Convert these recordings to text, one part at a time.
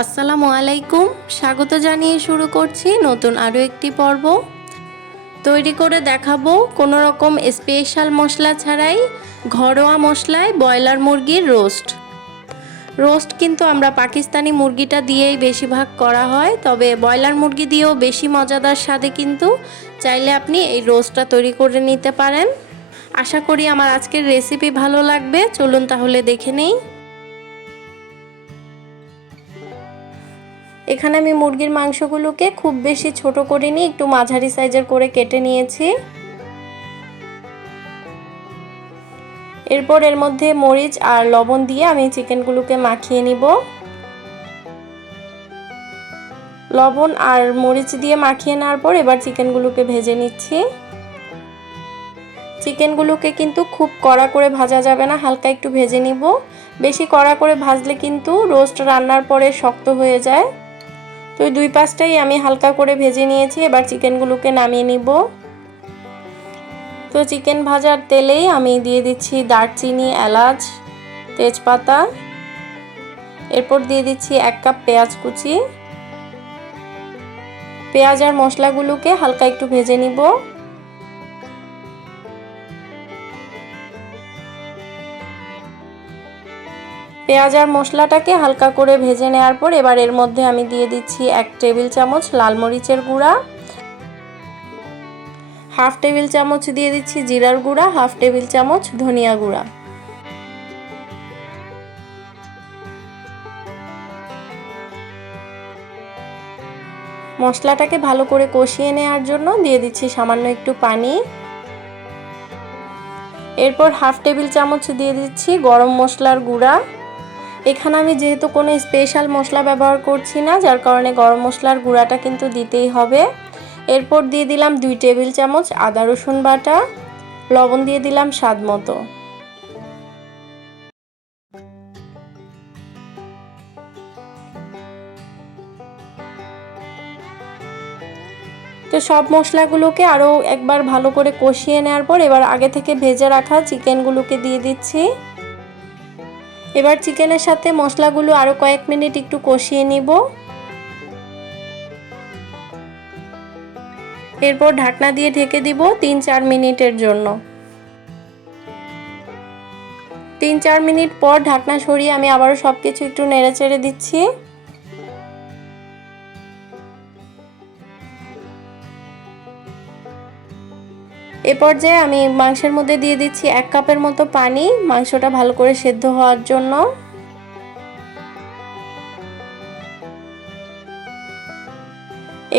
আসসালামু আলাইকুম। স্বাগত জানিয়ে শুরু করছি নতুন আরও একটি পর্ব। তৈরি করে দেখাবো কোনো রকম স্পেশাল মশলা ছাড়াই ঘরোয়া মশলায় ব্রয়লার মুরগির রোস্ট। রোস্ট কিন্তু আমরা পাকিস্তানি মুরগিটা দিয়েই বেশিরভাগ করা হয়, তবে ব্রয়লার মুরগি দিয়েও বেশি মজাদার স্বাদে কিন্তু চাইলে আপনি এই রোস্টটা তৈরি করে নিতে পারেন। আশা করি আমার আজকের রেসিপি ভালো লাগবে। চলুন তাহলে দেখে নেই। এখানে আমি মুরগির মাংসগুলোকে খুব বেশি ছোট করিনি, একটু মাঝারি সাইজের করে কেটে নিয়েছি। এরপর এর মধ্যে মরিচ আর লবণ দিয়ে আমি চিকেনগুলোকে মাখিয়ে নিব। লবণ আর মরিচ দিয়ে মাখিয়ে নেওয়ার পর এবার চিকেনগুলোকে ভেজে নিচ্ছি। চিকেনগুলোকে কিন্তু খুব কড়া করে ভাজা যাবে না, হালকা একটু ভেজে নিব। বেশি কড়া করে ভাজলে কিন্তু রোস্ট রান্নার পরে শক্ত হয়ে যায়। তো দুই পাঁচটাই আমি হালকা করে ভেজে নিয়েছি, এবার চিকেনগুলোকে নামিয়ে নিব। তো চিকেন ভাজার তেলেই আমি দিয়ে দিচ্ছি দারচিনি, এলাচ, তেজপাতা। এরপর দিয়ে দিচ্ছি এক কাপ পেঁয়াজ কুচি। পেঁয়াজ আর মশলাগুলোকে হালকা একটু ভেজে নিব। পেঁয়াজ আর মশলাটাকে হালকা করে ভেজে নেওয়ার পর এবার এর মধ্যে আমি দিয়ে দিচ্ছি এক টেবিল চামচ লাল মরিচের গুঁড়া, হাফ টেবিল চামচ দিয়ে দিচ্ছি জিরার গুঁড়া, হাফ টেবিল চামচ ধনিয়া গুঁড়া। মশলাটাকে ভালো করে কষিয়ে নেওয়ার জন্য দিয়ে দিচ্ছি সামান্য একটু পানি। এরপর হাফ টেবিল চামচ দিয়ে দিচ্ছি গরম মশলার গুঁড়া। এখানে আমি যেহেতু কোনো স্পেশাল মশলা ব্যবহার করছি না, যার কারণে গরম মশলার গুঁড়াটা কিন্তু দিতেই হবে। এরপর দিয়ে দিলাম দুই টেবিল চামচ আদা রসুন বাটা, লবণ দিয়ে দিলাম স্বাদ মতো। তো সব মশলাগুলোকে আরও একবার ভালো করে কষিয়ে নেওয়ার পর এবার আগে থেকে ভেজে রাখা চিকেনগুলোকে দিয়ে দিচ্ছি। এবার চিকেনের সাথে মশলাগুলো আরও কয়েক মিনিট একটু কষিয়ে নিব। এরপর ঢাকনা দিয়ে ঢেকে দিব তিন চার মিনিটের জন্য। তিন চার মিনিট পর ঢাকনা সরিয়ে আমি আবারও সব কিছু একটু নেড়ে চেড়ে দিচ্ছি। এ পর্যায়ে আমি মাংসের মধ্যে দিয়ে দিচ্ছি এক কাপের মতো পানি, মাংসটা ভালো করে সেদ্ধ হওয়ার জন্য।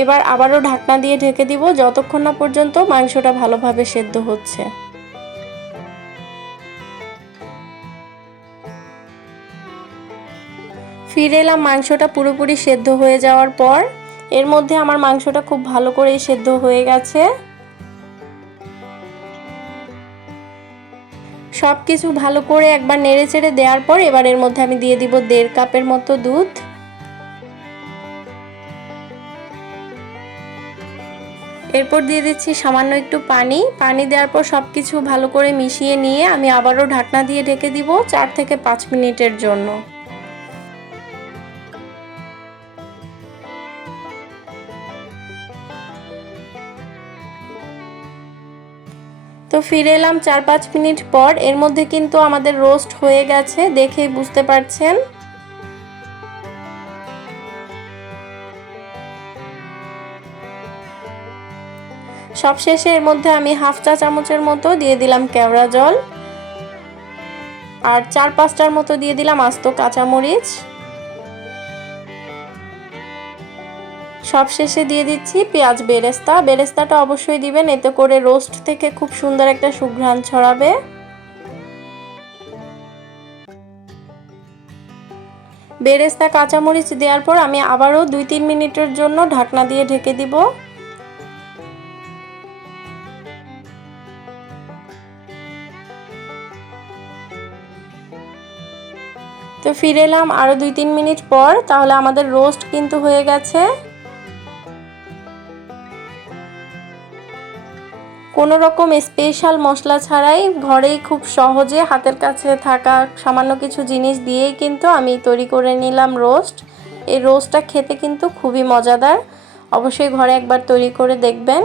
এবার আবারও ঢাকনা দিয়ে ঢেকে দিব যতক্ষণ না পর্যন্ত মাংসটা ভালোভাবে সেদ্ধ হচ্ছে। ফিরে এলাম মাংসটা পুরোপুরি সেদ্ধ হয়ে যাওয়ার পর। এর মধ্যে আমার মাংসটা খুব ভালো করেই সেদ্ধ হয়ে গেছে। সব কিছু ভালো করে একবার নেড়ে চেড়ে দেওয়ার পর এবার এর মধ্যে আমি দিয়ে দিব দেড় কাপের মতো দুধ। এরপর দিয়ে দিচ্ছি সামান্য একটু পানি। পানি দেওয়ার পর সব কিছু ভালো করে মিশিয়ে নিয়ে আমি আবারও ঢাকনা দিয়ে ঢেকে দিব চার থেকে পাঁচ মিনিটের জন্য। তো ফিরে এলাম চার পাঁচ মিনিট পর। এর মধ্যে কিন্তু আমাদের রোস্ট হয়ে গেছে, দেখেই বুঝতে পারছেন। সবশেষে এর মধ্যে আমি হাফ চা চামচের মতো দিয়ে দিলাম কেওড়া জল। আর চার পাঁচটার মতো দিয়ে দিলাম আস্ত কাঁচামরিচ। সব শেষে দিয়ে দিচ্ছি পেঁয়াজ বেরেস্তা। বেরেস্তাটা অবশ্যই দিবেন, এতে করে রোস্ট থেকে খুব সুন্দর একটা সুঘ্রাণ ছড়াবে। বেরেস্তা কাঁচামরিচ দেওয়ার পর আমি আবারও দুই তিন মিনিটের জন্য ঢাকনা দিয়ে ঢেকে দিব। তো ফিরে এলাম আরও দুই তিন মিনিট পর, তাহলে আমাদের রোস্ট কিন্তু হয়ে গেছে। কোনো রকম স্পেশাল মশলা ছাড়াই ঘরেই খুব সহজে হাতের কাছে থাকা সামান্য কিছু জিনিস দিয়েই কিন্তু আমি তৈরি করে নিলাম রোস্ট এই রোস্টটা খেতে কিন্তু খুবই মজাদার। অবশ্যই ঘরে একবার তৈরি করে দেখবেন।